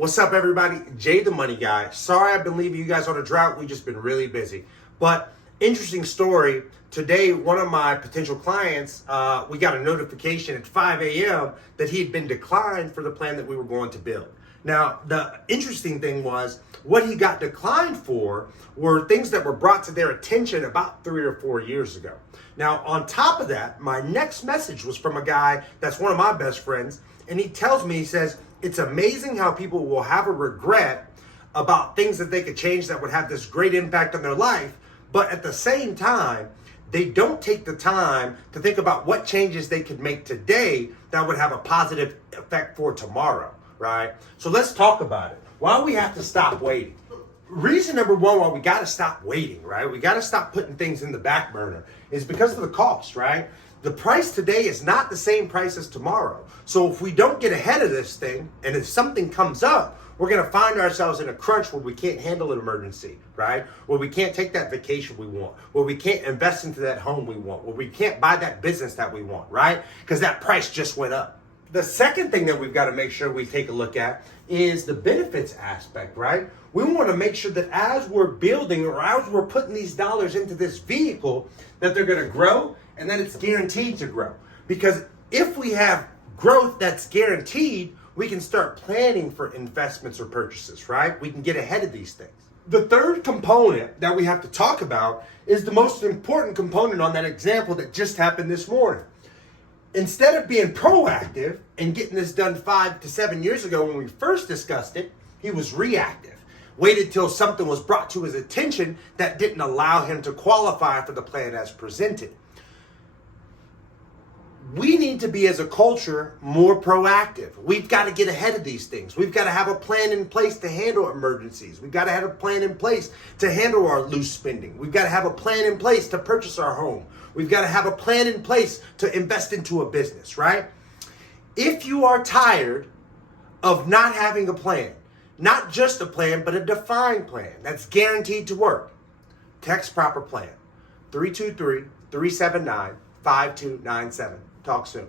What's up, everybody? Jay the Money Guy. Sorry I've been leaving you guys on a drought. We've just been really busy. But interesting story. Today, one of my potential clients, we got a notification at 5 a.m. that he had been declined for the plan that we were going to build. Now, the interesting thing was what he got declined for were things that were brought to their attention about 3 or 4 years ago. Now, on top of that, my next message was from a guy that's one of my best friends, and he tells me, he says, it's amazing how people will have a regret about things that they could change that would have this great impact on their life, but at the same time, they don't take the time to think about what changes they could make today that would have a positive effect for tomorrow, right? So let's talk about it. Why we have to stop waiting. Reason number one why we got to stop waiting, right? We got to stop putting things in the back burner is because of the cost, right? The price today is not the same price as tomorrow. So if we don't get ahead of this thing, and if something comes up, we're going to find ourselves in a crunch where we can't handle an emergency, right? Where we can't take that vacation we want, where we can't invest into that home we want, where we can't buy that business that we want, right? Because that price just went up. The second thing that we've got to make sure we take a look at is the benefits aspect, right? We want to make sure that as we're building or as we're putting these dollars into this vehicle, that they're going to grow and that it's guaranteed to grow. Because if we have growth that's guaranteed, we can start planning for investments or purchases, right? We can get ahead of these things. The third component that we have to talk about is the most important component on that example that just happened this morning. Instead of being proactive and getting this done 5 to 7 years ago when we first discussed it, he was reactive. Waited till something was brought to his attention that didn't allow him to qualify for the plan as presented. We need to be, as a culture, more proactive. We've got to get ahead of these things. We've got to have a plan in place to handle emergencies. We've got to have a plan in place to handle our loose spending. We've got to have a plan in place to purchase our home. We've got to have a plan in place to invest into a business, right? If you are tired of not having a plan, not just a plan, but a defined plan that's guaranteed to work, text proper plan, 323-379-5297. Talk soon.